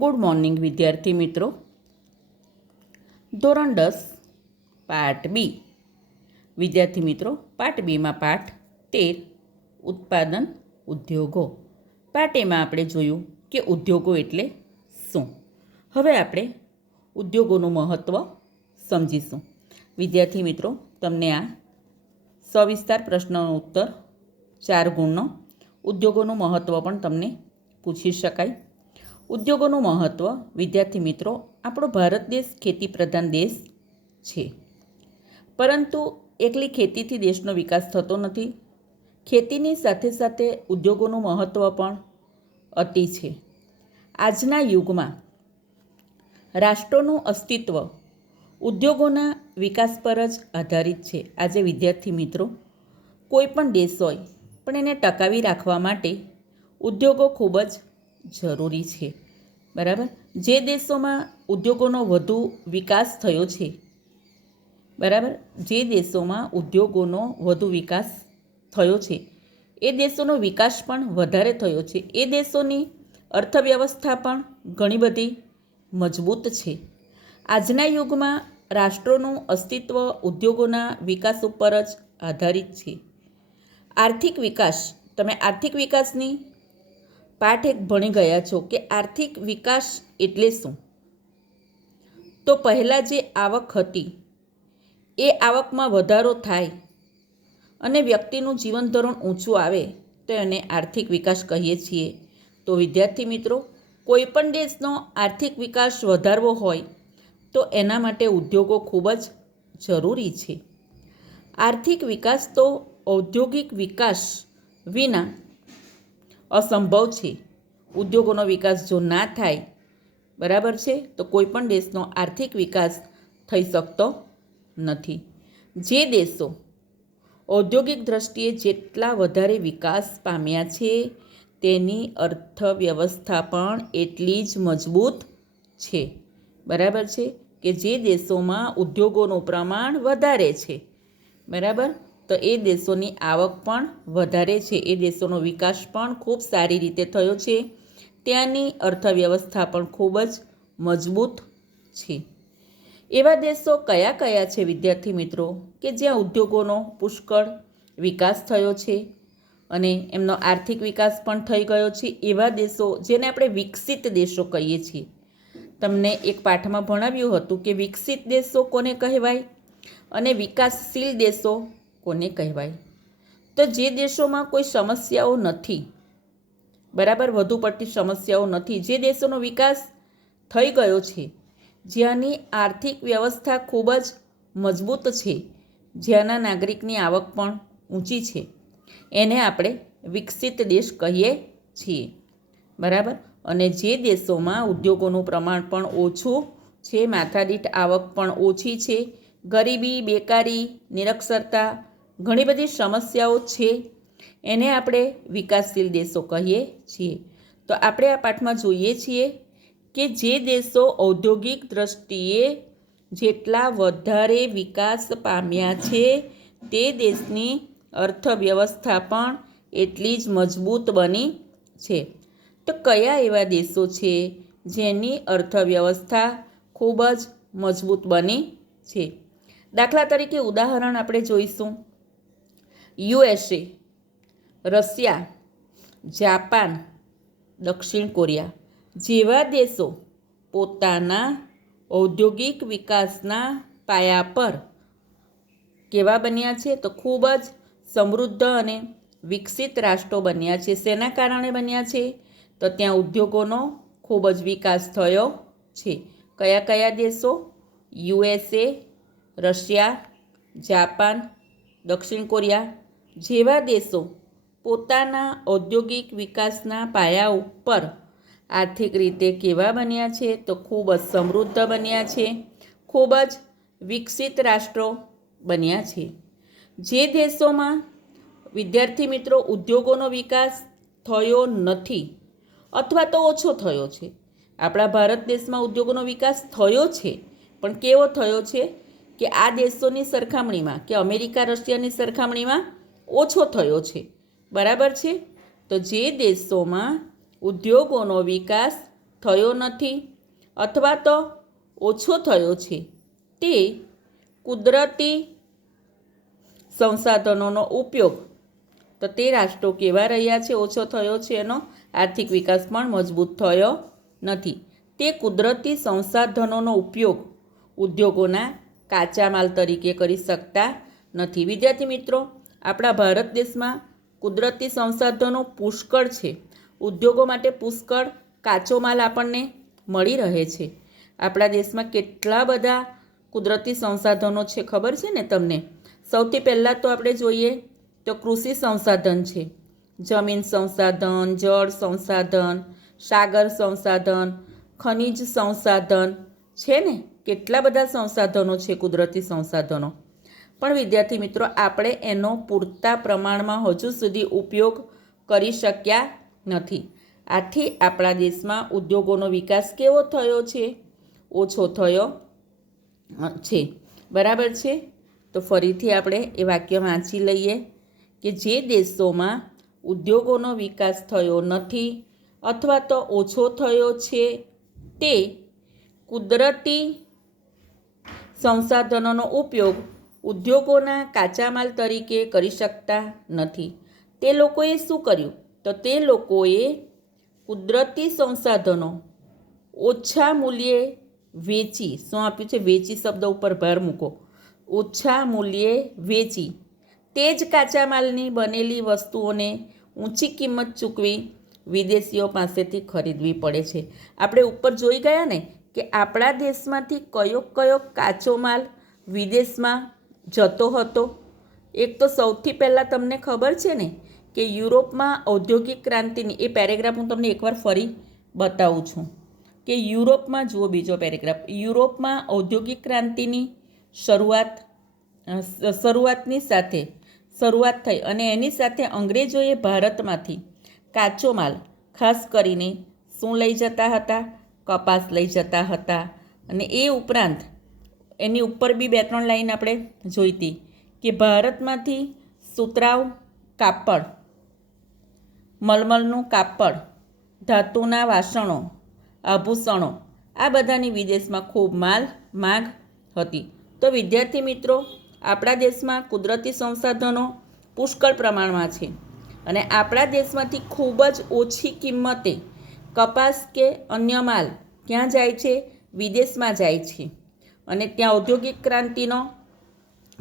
Good morning વિદ્યાર્થી મિત્રો. ધોરણ 10 પાઠ બી. વિદ્યાર્થી મિત્રો, પાઠ બીમાં પાઠ 13 ઉત્પાદન ઉદ્યોગો. પાઠ એમાં આપણે જોયું કે ઉદ્યોગો એટલે શું. હવે આપણે ઉદ્યોગોનું મહત્ત્વ સમજીશું. વિદ્યાર્થી મિત્રો, તમને આ સવિસ્તાર પ્રશ્નનો ઉત્તર 4 ગુણનો ઉદ્યોગોનું મહત્ત્વ પણ તમને પૂછી શકાય. ઉદ્યોગોનું મહત્ત્વ વિદ્યાર્થી મિત્રો, આપણો ભારત દેશ ખેતી પ્રધાન દેશ છે, પરંતુ એકલી ખેતીથી દેશનો વિકાસ થતો નથી. ખેતીની સાથે સાથે ઉદ્યોગોનું મહત્ત્વ પણ અતિ છે. આજના યુગમાં રાષ્ટ્રોનું અસ્તિત્વ ઉદ્યોગોના વિકાસ પર જ આધારિત છે. આજે વિદ્યાર્થી મિત્રો, કોઈ પણ દેશ હોય પણ એને ટકાવી રાખવા માટે ઉદ્યોગો ખૂબ જ જરૂરી છે. બરાબર. જે દેશોમાં ઉદ્યોગોનો વધુ વિકાસ થયો છે, બરાબર, જે દેશોમાં ઉદ્યોગોનો વધુ વિકાસ થયો છે એ દેશોનો વિકાસ પણ વધારે થયો છે. એ દેશોની અર્થવ્યવસ્થા પણ ઘણી બધી મજબૂત છે. આજના યુગમાં રાષ્ટ્રોનું અસ્તિત્વ ઉદ્યોગોના વિકાસ ઉપર જ આધારિત છે. આર્થિક વિકાસ, તમે આર્થિક વિકાસની પાઠ 1 ભણી ગયા છો કે આર્થિક વિકાસ એટલે શું. તો પહેલાં જે આવક હતી એ આવકમાં વધારો થાય અને વ્યક્તિનું જીવન ધોરણ ઊંચું આવે તો એને આર્થિક વિકાસ કહીએ છીએ. તો વિદ્યાર્થી મિત્રો, કોઈ પણ દેશનો આર્થિક વિકાસ વધારવો હોય તો એના માટે ઉદ્યોગો ખૂબ જ જરૂરી છે. આર્થિક વિકાસ તો ઔદ્યોગિક વિકાસ વિના અસંભવ છે. ઉદ્યોગોનો વિકાસ જો ના થાય, બરાબર છે, તો કોઈ પણ દેશનો આર્થિક વિકાસ થઈ શકતો નથી. જે દેશો ઔદ્યોગિક દ્રષ્ટિએ જેટલા વધારે વિકાસ પામ્યા છે તેની અર્થવ્યવસ્થા પણ એટલી જ મજબૂત છે. બરાબર છે, કે જે દેશોમાં ઉદ્યોગોનું પ્રમાણ વધારે છે, બરાબર, તો એ દેશોની આવક પણ વધારે છે. એ દેશોનો વિકાસ પણ ખૂબ સારી રીતે થયો છે. ત્યાંની અર્થવ્યવસ્થા પણ ખૂબ જ મજબૂત છે. એવા દેશો કયા કયા છે વિદ્યાર્થી મિત્રો કે જ્યાં ઉદ્યોગોનો પુષ્કળ વિકાસ થયો છે અને એમનો આર્થિક વિકાસ પણ થઈ ગયો છે? એવા દેશો જેને આપણે વિકસિત દેશો કહીએ છીએ. તમને એક પાઠમાં ભણાવ્યું હતું કે વિકસિત દેશો કોને કહેવાય અને વિકાસશીલ દેશો કોને કહેવાય. તો જે દેશોમાં કોઈ સમસ્યાઓ નથી, બરાબર, વધુ પડતી સમસ્યાઓ નથી, જે દેશોનો વિકાસ થઈ ગયો છે, જ્યાંની આર્થિક વ્યવસ્થા ખૂબ જ મજબૂત છે, જ્યાંના નાગરિકની આવક પણ ઊંચી છે, એને આપણે વિકસિત દેશ કહીએ છીએ. બરાબર. અને જે દેશોમાં ઉદ્યોગોનું પ્રમાણ પણ ઓછું છે, માથાદીઠ આવક પણ ઓછી છે, ગરીબી, બેકારી, નિરક્ષરતા, ઘણી બધી સમસ્યાઓ છે, એને આપણે વિકાસશીલ દેશો કહીએ છીએ. તો આપણે આ પાઠમાં જોઈએ છીએ કે જે દેશો ઔદ્યોગિક દ્રષ્ટિએ જેટલા વધારે વિકાસ પામ્યા છે તે દેશની અર્થવ્યવસ્થા પણ એટલી જ મજબૂત બની છે. તો કયા એવા દેશો છે જેની અર્થવ્યવસ્થા ખૂબ જ મજબૂત બની છે? દાખલા તરીકે ઉદાહરણ આપણે જોઈશું. USA, રશિયા, જાપાન, દક્ષિણ કોરિયા જેવા દેશો પોતાના ઔદ્યોગિક વિકાસના પાયા પર કેવા બન્યા છે? તો ખૂબ જ સમૃદ્ધ અને વિકસિત રાષ્ટ્રો બન્યા છે. શેના કારણે બન્યા છે? તો ત્યાં ઉદ્યોગોનો ખૂબ જ વિકાસ થયો છે. કયા કયા દેશો? USA, રશિયા, જાપાન, દક્ષિણ કોરિયા જેવા દેશો પોતાના ઔદ્યોગિક વિકાસના પાયા ઉપર આર્થિક રીતે કેવા બન્યા છે? તો ખૂબ જ સમૃદ્ધ બન્યા છે, ખૂબ જ વિકસિત રાષ્ટ્રો બન્યા છે. જે દેશોમાં વિદ્યાર્થી મિત્રો ઉદ્યોગોનો વિકાસ થયો નથી અથવા તો ઓછો થયો છે. આપણા ભારત દેશમાં ઉદ્યોગોનો વિકાસ થયો છે, પણ કેવો થયો છે કે આ દેશોની સરખામણીમાં, કે અમેરિકા, રશિયાની સરખામણીમાં ઓછો થયો છે. બરાબર છે. તો જે દેશોમાં ઉદ્યોગોનો વિકાસ થયો નથી અથવા તો ઓછો થયો છે તે કુદરતી સંસાધનોનો ઉપયોગ, તો તે રાષ્ટ્રો કેવા રહ્યા છે? ઓછો થયો છે, એનો આર્થિક વિકાસ પણ મજબૂત થયો નથી. તે કુદરતી સંસાધનોનો ઉપયોગ ઉદ્યોગોના કાચા માલ તરીકે કરી શકતા નથી. વિદ્યાર્થી મિત્રો, આપણા ભારત દેશમાં કુદરતી સંસાધનો પુષ્કળ છે. ઉદ્યોગો માટે પુષ્કળ કાચો માલ આપણને મળી રહે છે. આપણા દેશમાં કેટલા બધા કુદરતી સંસાધનો છે ખબર છે ને તમને? સૌથી પહેલાં તો આપણે જોઈએ તો કૃષિ સંસાધન છે. જમીન સંસાધન, જળ સંસાધન, સાગર સંસાધન, ખનિજ સંસાધન છે ને, કેટલા બધા સંસાધનો છે, કુદરતી સંસાધનો. પણ વિદ્યાર્થી મિત્રો, આપણે એનો પૂરતા પ્રમાણમાં હજુ સુધી ઉપયોગ કરી શક્યા નથી. આથી આપણા દેશમાં ઉદ્યોગોનો વિકાસ કેવો થયો છે? ઓછો થયો છે. બરાબર છે? તો ફરીથી આપણે એ વાક્ય વાંચી લઈએ કે જે દેશોમાં ઉદ્યોગોનો વિકાસ થયો નથી અથવા તો ઓછો થયો છે તે કુદરતી સંસાધનોનો ઉપયોગ ઉદ્યોગોના કાચા માલ તરીકે કરી શકતા નથી. તે લોકોએ શું કર્યું? તો તે લોકોએ કુદરતી સંસાધનો ઓછા મૂલ્યે વેચી, શું આપ્યું છે? વેચી શબ્દ ઉપર ભાર મૂકો. ઓછા મૂલ્યે વેચી તે જ કાચા માલની બનેલી વસ્તુઓને ઊંચી કિંમત ચૂકવી વિદેશીઓ પાસેથી ખરીદવી પડે છે. આપણે ઉપર જોઈ ગયા ને કે આપણા દેશમાંથી કયો કયો કાચો માલ વિદેશમાં જતો હતો. એક તો સૌથી પહેલાં તમને ખબર છે ને કે યુરોપમાં ઔદ્યોગિક ક્રાંતિની, એ પેરેગ્રાફ હું તમને એકવાર ફરી બતાવું છું કે યુરોપમાં, જુઓ બીજો પેરેગ્રાફ, યુરોપમાં ઔદ્યોગિક ક્રાંતિની શરૂઆતની સાથે શરૂઆત થઈ અને એની સાથે અંગ્રેજોએ ભારતમાંથી કાચો માલ, ખાસ કરીને શું લઈ જતા હતા? કપાસ લઈ જતા હતા. અને એ ઉપરાંત એની ઉપર બી 2-3 લાઈન આપણે જોઈતી કે ભારતમાંથી સુતરાઉ કાપડ, મલમલનું કાપડ, ધાતુના વાસણો, આભૂષણો, આ બધાની વિદેશમાં ખૂબ માંગ હતી. તો વિદ્યાર્થી મિત્રો, આપણા દેશમાં કુદરતી સંસાધનો પુષ્કળ પ્રમાણમાં છે અને આપણા દેશમાંથી ખૂબ જ ઓછી કિંમતે કપાસ કે અન્ય માલ ક્યાં જાય છે? વિદેશમાં જાય છે. અને ત્યાં ઔદ્યોગિક ક્રાંતિનો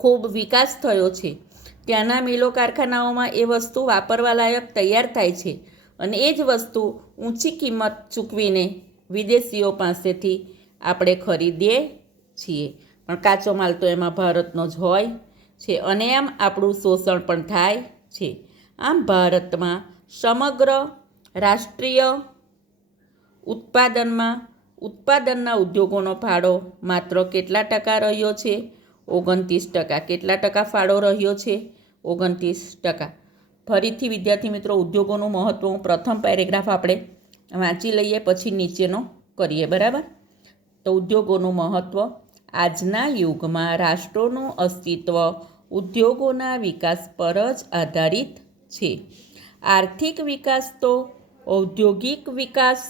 ખૂબ વિકાસ થયો છે. ત્યાંના મિલો કારખાનાઓમાં એ વસ્તુ વાપરવા લાયક તૈયાર થાય છે અને એ જ વસ્તુ ઊંચી કિંમત ચૂકવીને વિદેશીઓ પાસેથી આપણે ખરીદીએ છીએ. પણ કાચો માલ તો એમાં ભારતનો જ હોય છે અને આમ આપણું શોષણ પણ થાય છે. આમ ભારતમાં સમગ્ર રાષ્ટ્રીય ઉત્પાદનના ઉદ્યોગોનો ફાળો માત્ર કેટલા ટકા રહ્યો છે? 29%. કેટલા ટકા ફાળો રહ્યો છે? 29%. ફરીથી વિદ્યાર્થી મિત્રો, ઉદ્યોગોનું મહત્ત્વ પ્રથમ પેરેગ્રાફ આપણે વાંચી લઈએ, પછી નીચેનો કરીએ. બરાબર? તો ઉદ્યોગોનું મહત્ત્વ. આજના યુગમાં રાષ્ટ્રોનું અસ્તિત્વ ઉદ્યોગોના વિકાસ પર જ આધારિત છે. આર્થિક વિકાસ તો ઔદ્યોગિક વિકાસ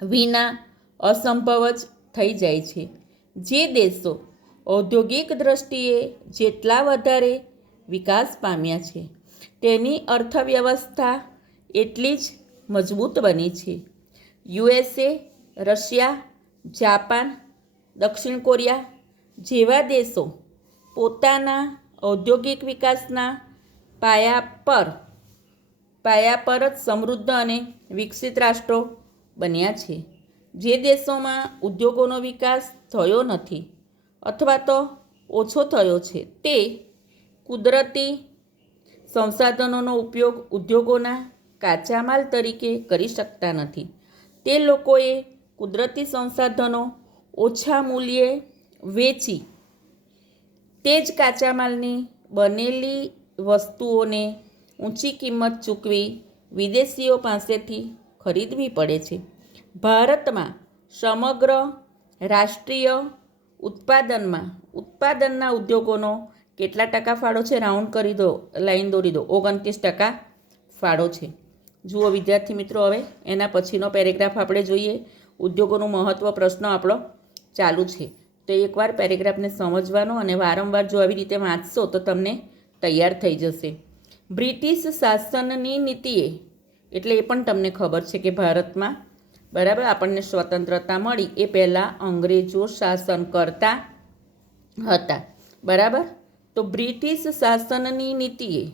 વિના અસંભવ જ થઈ જાય છે. જે દેશો ઔદ્યોગિક દ્રષ્ટિએ જેટલા વધારે વિકાસ પામ્યા છે તેની અર્થવ્યવસ્થા એટલી જ મજબૂત બની છે. USA, રશિયા, જાપાન, દક્ષિણ કોરિયા જેવા દેશો પોતાના ઔદ્યોગિક વિકાસના પાયા પર જ સમૃદ્ધ અને વિકસિત રાષ્ટ્રો બન્યા છે. જે દેશોમાં ઉદ્યોગોનો વિકાસ થયો નથી અથવા તો ઓછો થયો છે તે કુદરતી સંસાધનોનો ઉપયોગ ઉદ્યોગોના કાચા માલ તરીકે કરી શકતા નથી. તે લોકોએ કુદરતી સંસાધનો ઓછા મૂલ્યે વેચી તે જ કાચા માલની બનેલી વસ્તુઓને ઊંચી કિંમત ચૂકવી વિદેશીઓ પાસેથી ખરીદવી પડે છે. ભારતમાં સમગ્ર રાષ્ટ્રીય ઉત્પાદનના ઉદ્યોગોનો કેટલા ટકા ફાળો છે? રાઉન્ડ કરી દો, લાઈન દોરી દો. 29% ફાળો છે. જુઓ વિદ્યાર્થી મિત્રો, હવે એના પછીનો પેરેગ્રાફ આપણે જોઈએ. ઉદ્યોગોનું મહત્ત્વ પ્રશ્ન આપણો ચાલુ છે. તો એકવાર પેરેગ્રાફને સમજવાનો અને વારંવાર જો આવી રીતે વાંચશો તો તમને તૈયાર થઈ જશે. બ્રિટિશ શાસનની નીતિએ, એટલે એ પણ તમને ખબર છે કે ભારતમાં બરાબર આપણને સ્વતંત્રતા મળી એ પહેલાં અંગ્રેજો શાસન કરતા હતા. બરાબર. તો બ્રિટિશ શાસનની નીતિએ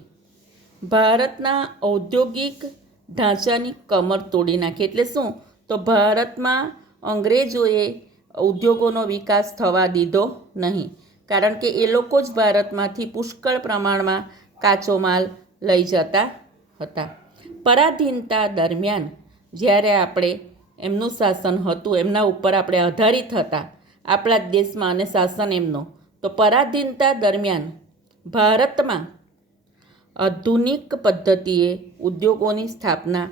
ભારતના ઔદ્યોગિક ઢાંચાની કમર તોડી નાખી. એટલે શું? તો ભારતમાં અંગ્રેજોએ ઉદ્યોગોનો વિકાસ થવા દીધો નહીં, કારણ કે એ લોકો જ ભારતમાંથી પુષ્કળ પ્રમાણમાં કાચો માલ લઈ જતા હતા. પરાધીનતા દરમિયાન જ્યારે આપણે એમનું શાસન હતું, એમના ઉપર આપણે આધારિત હતા આપણા જ દેશમાં અને શાસન એમનો, તો પરાધીનતા દરમિયાન ભારતમાં આધુનિક પદ્ધતિએ ઉદ્યોગોની સ્થાપના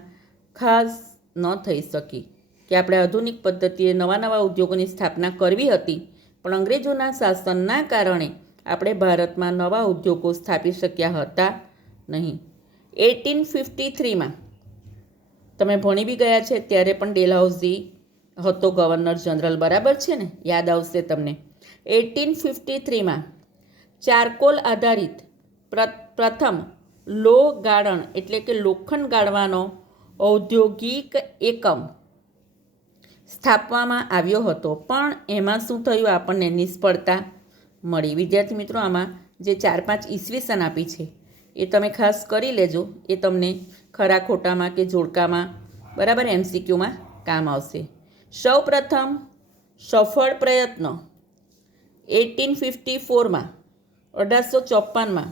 ખાસ ન થઈ શકી. કે આપણે આધુનિક પદ્ધતિએ નવા ઉદ્યોગોની સ્થાપના કરવી હતી, પણ અંગ્રેજોના શાસનના કારણે આપણે ભારતમાં નવા ઉદ્યોગો સ્થાપી શક્યા હતા નહીં. 1853માં તમે ભણી બી ગયા છે, ત્યારે પણ ડેલહાઉસી હતો ગવર્નર જનરલ. બરાબર છે ને? યાદ આવશે તમને. 1853માં ચારકોલ આધારિત પ્રથમ લોહ ગાળણ એટલે કે લોખંડ ગાળવાનો ઔદ્યોગિક એકમ સ્થાપવામાં આવ્યો હતો, પણ એમાં શું થયું? આપણને નિષ્ફળતા મળી. વિદ્યાર્થી મિત્રો, આમાં જે 4-5 ઈસવીસન આપી છે એ તમે ખાસ કરી લેજો. એ તમને ખરા ખોટામાં કે જોડકામાં બરાબર MCQમાં કામ આવશે. સૌ પ્રથમ સફળ પ્રયત્ન 1854માં 1854માં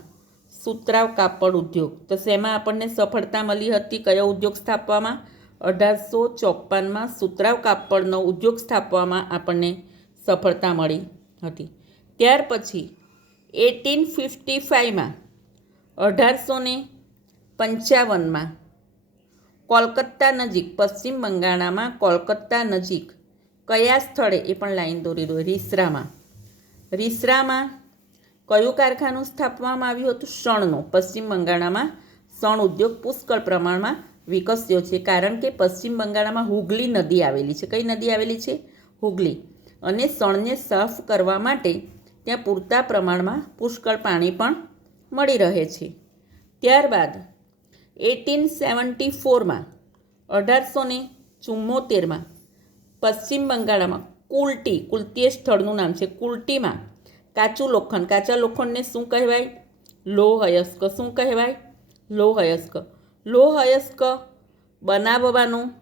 સુતરાવ કાપડ ઉદ્યોગ. તો શેમાં આપણને સફળતા મળી હતી? કયો ઉદ્યોગ સ્થાપવામાં? 1854માં સુતરાવ કાપડનો ઉદ્યોગ સ્થાપવામાં આપણને સફળતા મળી હતી. ત્યાર પછી 1855માં 1855માં કોલકાતા નજીક, પશ્ચિમ બંગાળમાં કોલકાતા નજીક કયા સ્થળે? એ પણ લાઈન દોરી દો. રીસરામાં કયું કારખાનું સ્થાપવામાં આવ્યું હતું? શણનું. પશ્ચિમ બંગાળમાં શણ ઉદ્યોગ પુષ્કળ પ્રમાણમાં વિકસ્યો છે, કારણ કે પશ્ચિમ બંગાળમાં હુગલી નદી આવેલી છે. કઈ નદી આવેલી છે? હુગલી. અને શણને સાફ કરવા માટે ત્યાં પૂરતા પ્રમાણમાં પુષ્કળ પાણી પણ મળી રહે છે. ત્યારબાદ 1874માં 1874માં પશ્ચિમ બંગાળમાં કુલ્ટી એ સ્થળનું નામ છે, કુલ્ટીમાં કાચું લોખંડ. કાચા લોખંડને શું કહેવાય? લોહ અયસ્ક. શું કહેવાય? લોહ અયસ્ક. લોહ અયસ્ક બનાવવાનું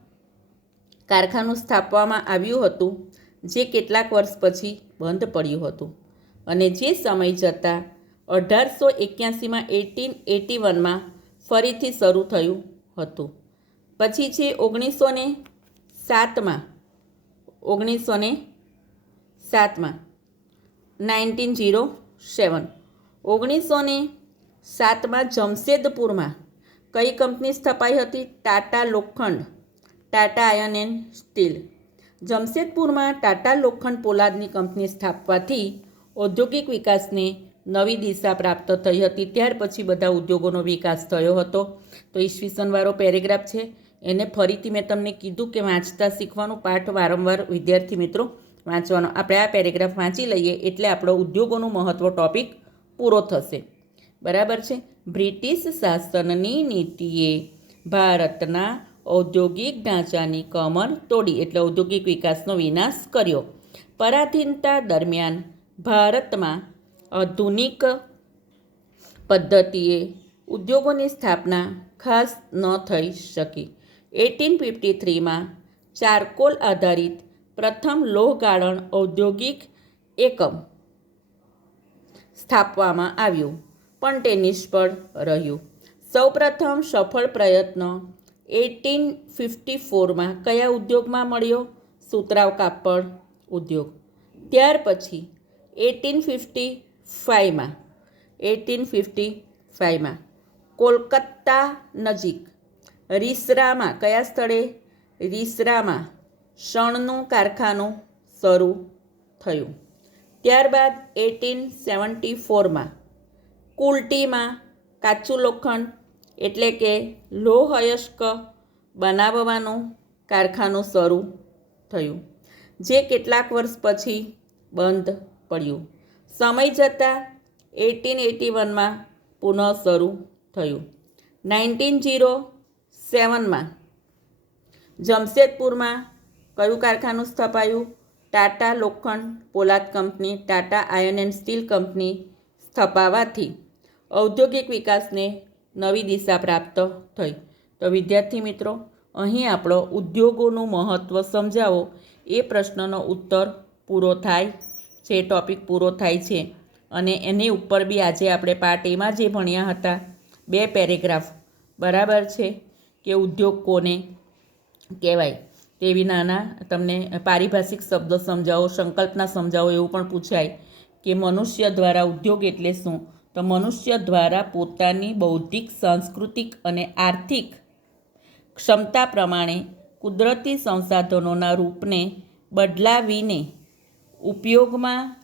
કારખાનું સ્થાપવામાં આવ્યું હતું, જે કેટલાક વર્ષ પછી બંધ પડ્યું હતું. અને જે સમય જતાં 1881માં 1881માં ફરીથી શરૂ થયું હતું. પછી છે 1907માં 1907માં જમશેદપુરમાં કઈ કંપની સ્થપાઈ હતી? ટાટા લોખંડ, ટાટા આયર્ન એન્ડ સ્ટીલ. જમશેદપુરમાં ટાટા લોખંડ પોલાદની કંપની સ્થાપવાથી ઔદ્યોગિક વિકાસને નવી દિશા પ્રાપ્ત થઈ હતી. ત્યાર પછી બધા ઉદ્યોગોનો વિકાસ થયો હતો. તો ઈસવીસનવાળો પેરેગ્રાફ છે, એને ફરીથી મેં તમને કીધું કે વાંચતા શીખવાનું, પાઠ વારંવાર વિદ્યાર્થી મિત્રો વાંચવાનો. આપણે આ પેરેગ્રાફ વાંચી લઈએ એટલે આપણો ઉદ્યોગોનું મહત્ત્વ ટૉપિક પૂરો થશે. બરાબર છે? બ્રિટિશ શાસનની નીતિએ ભારતના ઔદ્યોગિક ઢાંચાની કમર તોડી, એટલે ઔદ્યોગિક વિકાસનો વિનાશ કર્યો. પરાધીનતા દરમિયાન ભારતમાં આધુનિક પદ્ધતિએ ઉદ્યોગોની સ્થાપના ખાસ ન થઈ શકી. 1853માં ચારકોલ આધારિત પ્રથમ લોહ ગાળણ ઔદ્યોગિક એકમ સ્થાપવામાં આવ્યું, પણ તે નિષ્ફળ રહ્યું. સૌપ્રથમ સફળ પ્રયત્ન 1854માં કયા ઉદ્યોગમાં મળ્યો? સુતરાવ કાપડ ઉદ્યોગ. ત્યાર પછી 1855માં કોલકાતા નજીક રીસરામાં, કયા સ્થળે? રીસરામાં શણનું કારખાનું શરૂ થયું. ત્યારબાદ 1874માં કુલ્ટીમાં કાચું લોખંડ એટલે કે લોહ અયસ્ક બનાવવાનું કારખાનું શરૂ થયું, જે કેટલાક વર્ષ પછી બંધ પડ્યું. સમય જતાં 1881માં પુનઃ શરૂ થયું. 1907માં જમશેદપુરમાં કયું કારખાનું સ્થપાયું? ટાટા લોખંડ પોલાદ કંપની, Tata iron and steel company સ્થપાવાથી ઔદ્યોગિક વિકાસને નવી દિશા પ્રાપ્ત થઈ. તો વિદ્યાર્થી મિત્રો, અહીં આપણો ઉદ્યોગોનું મહત્ત્વ સમજાવો એ પ્રશ્નનો ઉત્તર પૂરો થાય છે, ટૉપિક પૂરો થાય છે. અને એની ઉપર બી આજે આપણે પાર્ટ એમાં જે ભણ્યા હતા 2 પેરેગ્રાફ બરાબર છે કે ઉદ્યોગ કોને કહેવાય તેવી નાના તમને પારિભાષિક શબ્દો સમજાવો, સંકલ્પના સમજાવો એવું પણ પૂછાય કે મનુષ્ય દ્વારા ઉદ્યોગ એટલે શું? તો મનુષ્ય દ્વારા પોતાની બૌદ્ધિક, સાંસ્કૃતિક અને આર્થિક ક્ષમતા પ્રમાણે કુદરતી સંસાધનોના રૂપને બદલાવીને ઉપયોગમાં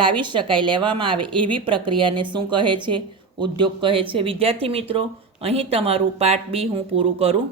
લાવી શકાય, લેવામાં આવે એવી પ્રક્રિયાને શું કહે છે? ઉદ્યોગ કહે છે. વિદ્યાર્થી મિત્રો, અહીં તમારું પાર્ટ બી હું પૂરું કરું